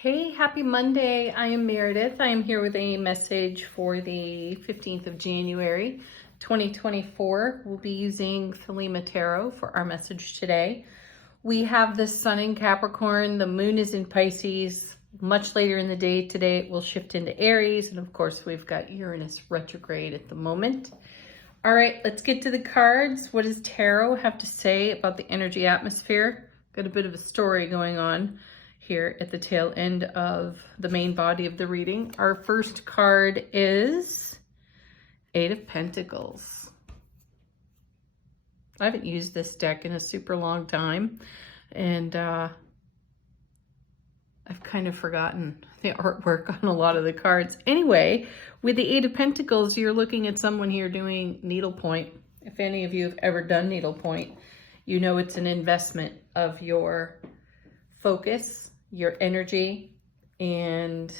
Hey, happy Monday. I am Meredith. I am here with a message for the 15th of January, 2024. We'll be using Thelema Tarot for our message today. We have the sun in Capricorn, the moon is in Pisces. Much later in the day today, it will shift into Aries. And of course, we've got Uranus retrograde at the moment. All right, let's get to the cards. What does Tarot have to say about the energy atmosphere? Got a bit of a story going on here at the tail end of the main body of the reading. Our first card is Eight of Pentacles. I haven't used this deck in a super long time, and I've kind of forgotten the artwork on a lot of the cards. Anyway, with the Eight of Pentacles, you're looking at someone here doing needlepoint. If any of you have ever done needlepoint, you know it's an investment of your focus, your energy, and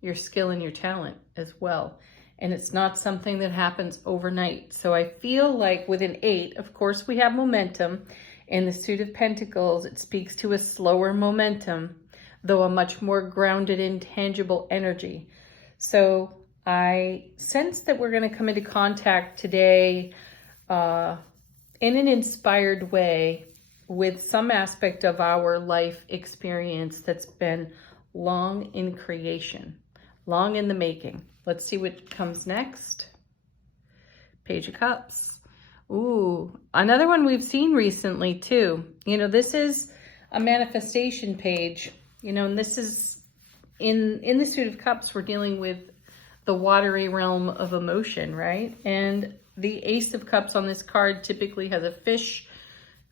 your skill and your talent as well. And it's not something that happens overnight. So I feel like with an 8, of course, we have momentum. In the Suit of Pentacles, it speaks to a slower momentum, though a much more grounded, intangible energy. So I sense that we're going to come into contact today in an inspired way with some aspect of our life experience that's been long in creation, long in the making. Let's see what comes next. Page of Cups. Ooh, another one we've seen recently too. You know, this is a manifestation page, you know, and this is in the Suit of Cups, we're dealing with the watery realm of emotion, right? And the Ace of Cups on this card typically has a fish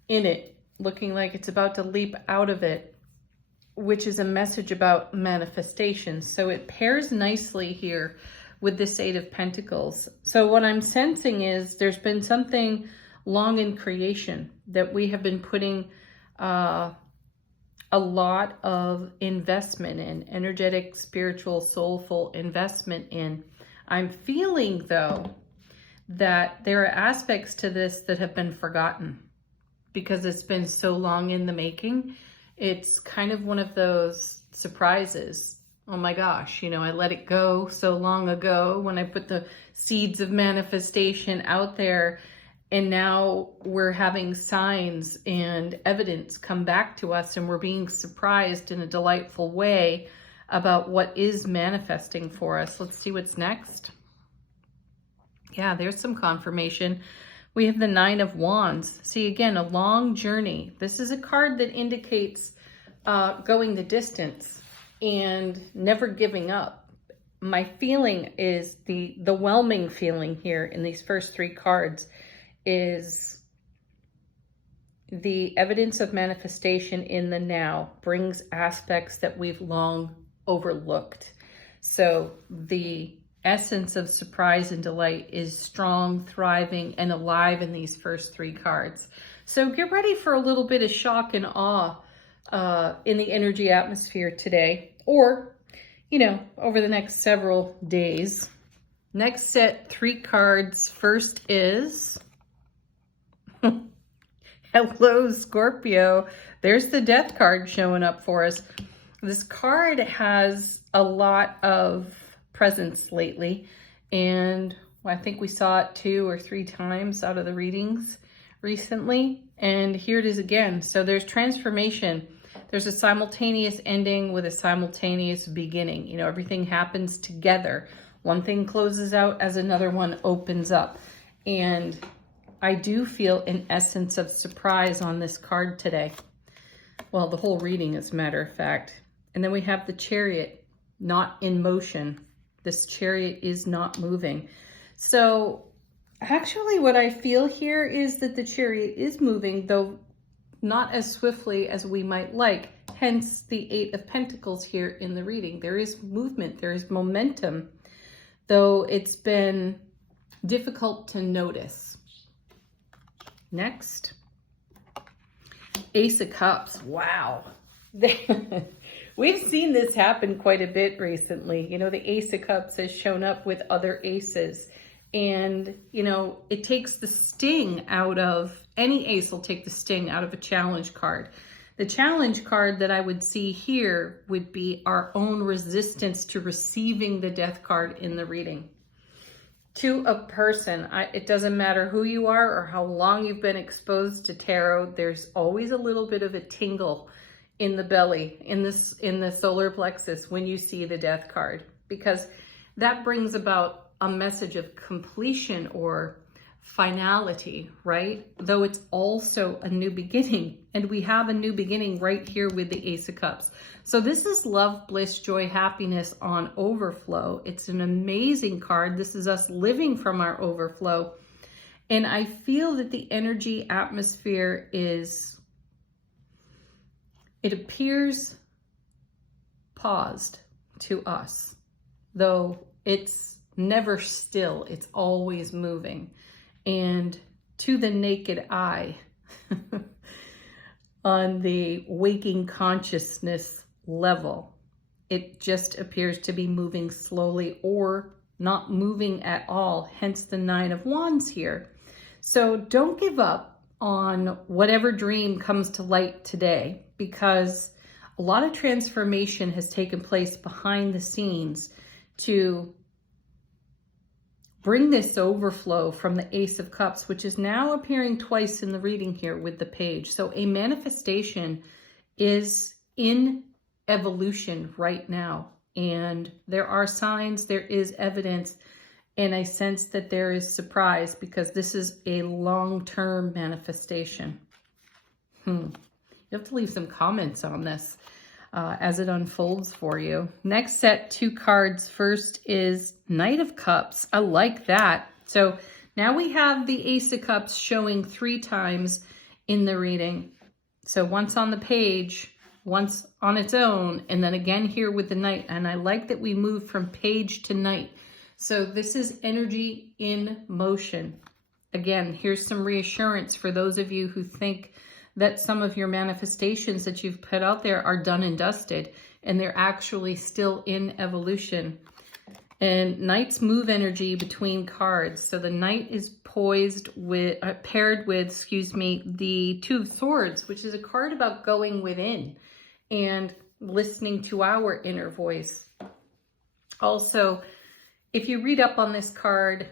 in it, looking like it's about to leap out of it, which is a message about manifestation. So it pairs nicely here with this Eight of Pentacles. So what I'm sensing is there's been something long in creation that we have been putting a lot of investment in, energetic, spiritual, soulful investment in. I'm feeling, though, that there are aspects to this that have been forgotten, because it's been so long in the making. It's kind of one of those surprises. Oh my gosh, you know, I let it go so long ago when I put the seeds of manifestation out there, and now we're having signs and evidence come back to us, and we're being surprised in a delightful way about what is manifesting for us. Let's see what's next. Yeah, there's some confirmation. We have the Nine of Wands. See, again, a long journey. This is a card that indicates going the distance and never giving up. My feeling is the whelming feeling here in these first three cards is the evidence of manifestation in the now brings aspects that we've long overlooked. So the essence of surprise and delight is strong, thriving, and alive in these first three cards. So get ready for a little bit of shock and awe in the energy atmosphere today, or, you know, over the next several days. Next set, 3 cards. First is hello, Scorpio. There's the Death card showing up for us. This card has a lot of presence lately, and I think we saw it 2 or 3 times out of the readings recently, and here it is again. So there's transformation. There's a simultaneous ending with a simultaneous beginning. You know, everything happens together. One thing closes out as another one opens up, and I do feel an essence of surprise on this card today. Well, the whole reading, as a matter of fact. And then we have the Chariot, not in motion. This Chariot is not moving. So actually what I feel here is that the Chariot is moving, though not as swiftly as we might like. Hence the Eight of Pentacles here in the reading. There is movement, there is momentum, though it's been difficult to notice. Next, Ace of Cups. Wow. We've seen this happen quite a bit recently. You know, the Ace of Cups has shown up with other aces. And, you know, it takes the sting out of, any ace will take the sting out of a challenge card. The challenge card that I would see here would be our own resistance to receiving the death card in the reading. To a person, it doesn't matter who you are or how long you've been exposed to tarot, there's always a little bit of a tingle in the belly, in the solar plexus when you see the death card, because that brings about a message of completion or finality, right? Though it's also a new beginning, and we have a new beginning right here with the Ace of Cups. So this is love, bliss, joy, happiness on overflow. It's an amazing card. This is us living from our overflow. And I feel that the energy atmosphere is, it appears paused to us, though it's never still, it's always moving. And to the naked eye, on the waking consciousness level, it just appears to be moving slowly or not moving at all, hence the Nine of Wands here. So don't give up on whatever dream comes to light today, because a lot of transformation has taken place behind the scenes to bring this overflow from the Ace of Cups, which is now appearing twice in the reading here with the Page. So a manifestation is in evolution right now. And there are signs, there is evidence, and I sense that there is surprise, because this is a long-term manifestation. You have to leave some comments on this as it unfolds for you. Next set, 2 cards. First is Knight of Cups. I like that. So now we have the Ace of Cups showing 3 times in the reading. So once on the page, once on its own, and then again here with the Knight. And I like that we move from page to Knight. So this is energy in motion. Again, here's some reassurance for those of you who think that some of your manifestations that you've put out there are done and dusted, and they're actually still in evolution. And Knights move energy between cards. So the Knight is poised with, paired with, the Two of Swords, which is a card about going within and listening to our inner voice. Also, if you read up on this card,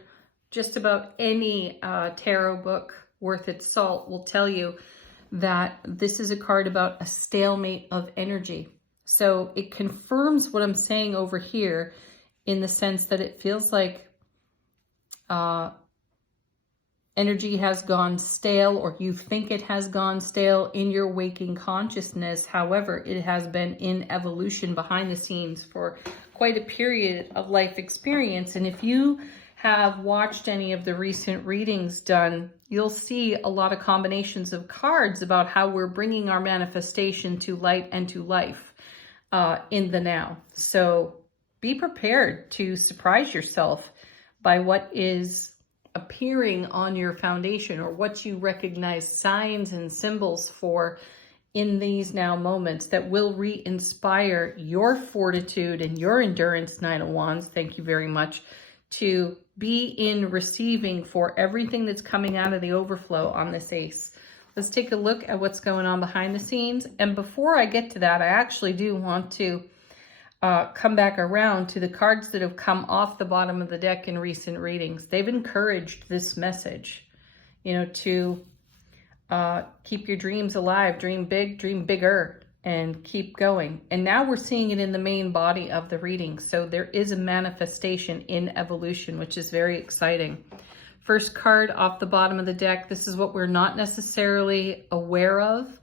just about any tarot book worth its salt will tell you that this is a card about a stalemate of energy. So it confirms what I'm saying over here, in the sense that it feels like energy has gone stale, or you think it has gone stale in your waking consciousness. However, it has been in evolution behind the scenes for quite a period of life experience. And if you have watched any of the recent readings done, you'll see a lot of combinations of cards about how we're bringing our manifestation to light and to life in the now. So be prepared to surprise yourself by what is appearing on your foundation, or what you recognize signs and symbols for in these now moments that will re-inspire your fortitude and your endurance, Nine of Wands. Thank you very much. To be in receiving for everything that's coming out of the overflow on this Ace. Let's take a look at what's going on behind the scenes. And before I get to that, I actually do want to come back around to the cards that have come off the bottom of the deck in recent readings. They've encouraged this message, to keep your dreams alive, dream big, dream bigger, and keep going. And now we're seeing it in the main body of the reading. So there is a manifestation in evolution, which is very exciting. First card off the bottom of the deck. This is what we're not necessarily aware of.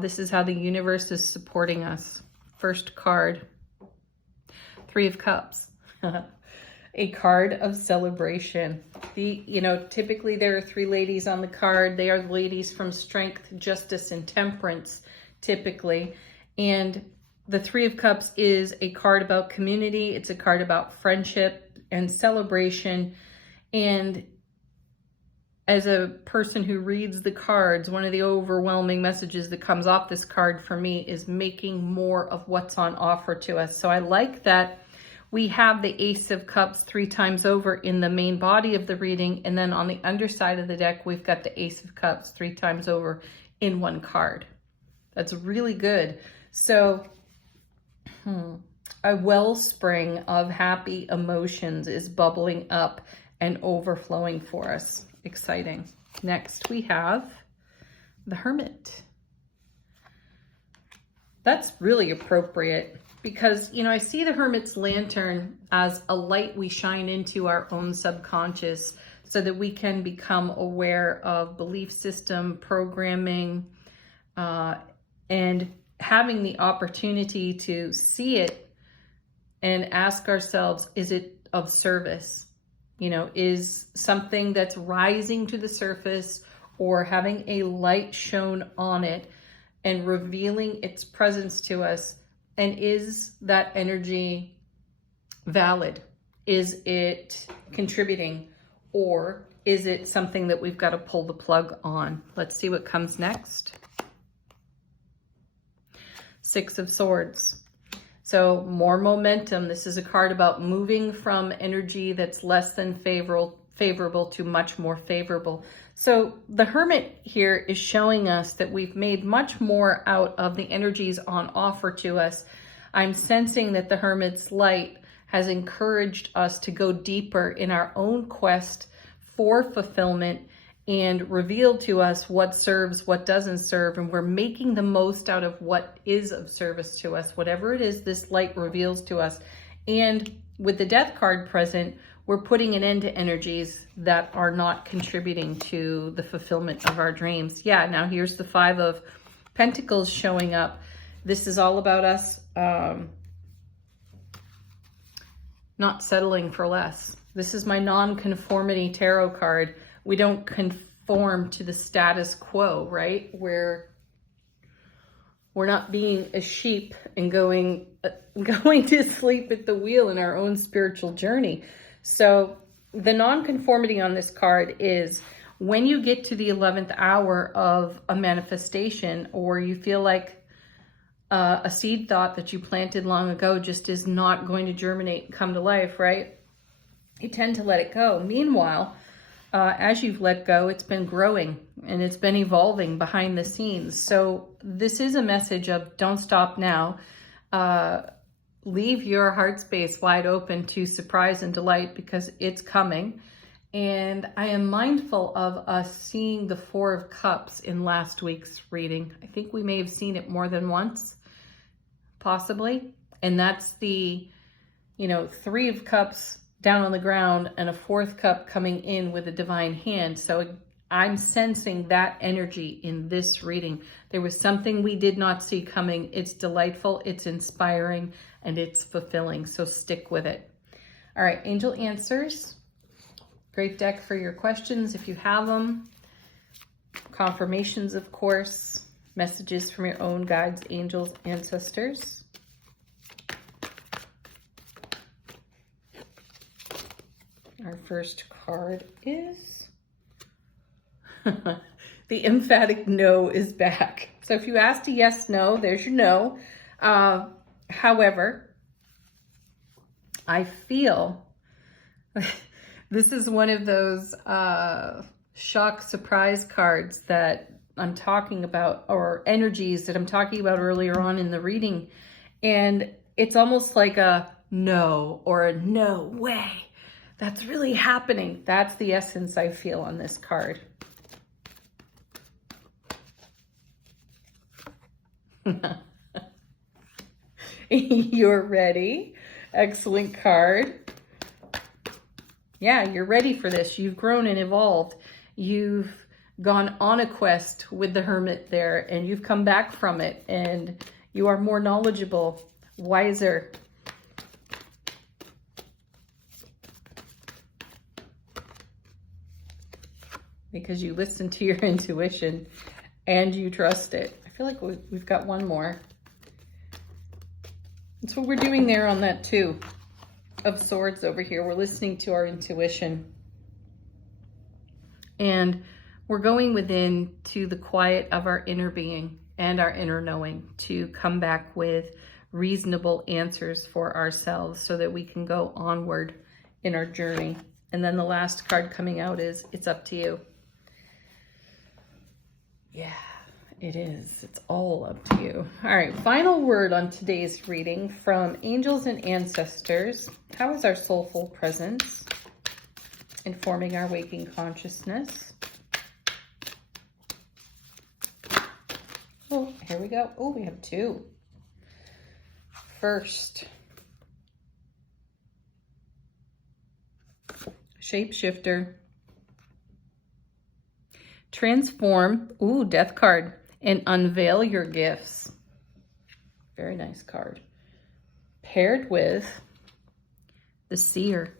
This is how the universe is supporting us. First card, 3 of Cups. A card of celebration. Typically there are 3 ladies on the card. They are the ladies from Strength, Justice, and Temperance, typically. And the 3 of Cups is a card about community. It's a card about friendship and celebration. And as a person who reads the cards, one of the overwhelming messages that comes off this card for me is making more of what's on offer to us. So I like that we have the Ace of Cups 3 times over in the main body of the reading. And then on the underside of the deck, we've got the Ace of Cups 3 times over in one card. That's really good. So a wellspring of happy emotions is bubbling up and overflowing for us. Exciting. Next we have the Hermit. That's really appropriate because, you know, I see the Hermit's lantern as a light we shine into our own subconscious so that we can become aware of belief system, programming, and having the opportunity to see it and ask ourselves, is it of service? You know, is something that's rising to the surface or having a light shown on it and revealing its presence to us, and is that energy valid? Is it contributing, or is it something that we've got to pull the plug on? Let's see what comes next. Six of Swords. So more momentum. This is a card about moving from energy that's less than favorable to much more favorable. So the Hermit here is showing us that we've made much more out of the energies on offer to us. I'm sensing that the Hermit's light has encouraged us to go deeper in our own quest for fulfillment and revealed to us what serves, what doesn't serve, and we're making the most out of what is of service to us. Whatever it is, this light reveals to us. And with the Death card present, we're putting an end to energies that are not contributing to the fulfillment of our dreams. Yeah, now here's the Five of Pentacles showing up. This is all about us not settling for less. This is my non-conformity tarot card. We don't conform to the status quo, right? We're not being a sheep and going to sleep at the wheel in our own spiritual journey. So the non-conformity on this card is when you get to the 11th hour of a manifestation, or you feel like a seed thought that you planted long ago just is not going to germinate and come to life, right? You tend to let it go. Meanwhile, as you've let go, it's been growing and it's been evolving behind the scenes. So this is a message of don't stop now. Leave your heart space wide open to surprise and delight because it's coming. And I am mindful of us seeing the Four of Cups in last week's reading. I think we may have seen it more than once, possibly. And that's the, you know, Three of Cups down on the ground and a fourth cup coming in with a divine hand. So I'm sensing that energy in this reading. There was something we did not see coming. It's delightful, it's inspiring, and it's fulfilling. So stick with it. All right, Angel Answers. Great deck for your questions if you have them. Confirmations, of course. Messages from your own guides, angels, ancestors. Our first card is the emphatic no is back. So if you asked a yes, no, there's your no. However, I feel this is one of those shock surprise cards that I'm talking about, or energies that I'm talking about earlier on in the reading. And it's almost like a no or a no way. That's really happening. That's the essence I feel on this card. You're ready. Excellent card. Yeah, you're ready for this. You've grown and evolved. You've gone on a quest with the Hermit there, and you've come back from it, and you are more knowledgeable, wiser. Because you listen to your intuition and you trust it. I feel like we've got one more. That's what we're doing there on that Two of Swords over here. We're listening to our intuition. And we're going within to the quiet of our inner being and our inner knowing to come back with reasonable answers for ourselves so that we can go onward in our journey. And then the last card coming out is It's Up to You. Yeah, It is. It's all up to you. All right, final word on today's reading from Angels and Ancestors. How is our soulful presence informing our waking consciousness? Oh, here we go. Oh, we have two. First, shapeshifter. Transform, ooh, death card, and unveil your gifts. Very nice card. Paired with the seer.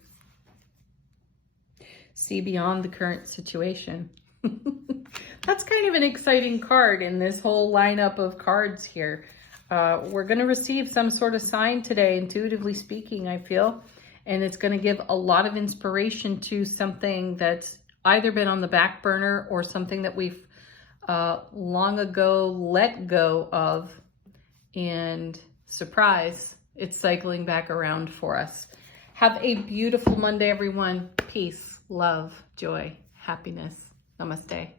See beyond the current situation. That's kind of an exciting card in this whole lineup of cards here. We're going to receive some sort of sign today, intuitively speaking, I feel. And it's going to give a lot of inspiration to something that's either been on the back burner or something that we've long ago let go of. And surprise, it's cycling back around for us. Have a beautiful Monday, everyone. Peace, love, joy, happiness. Namaste.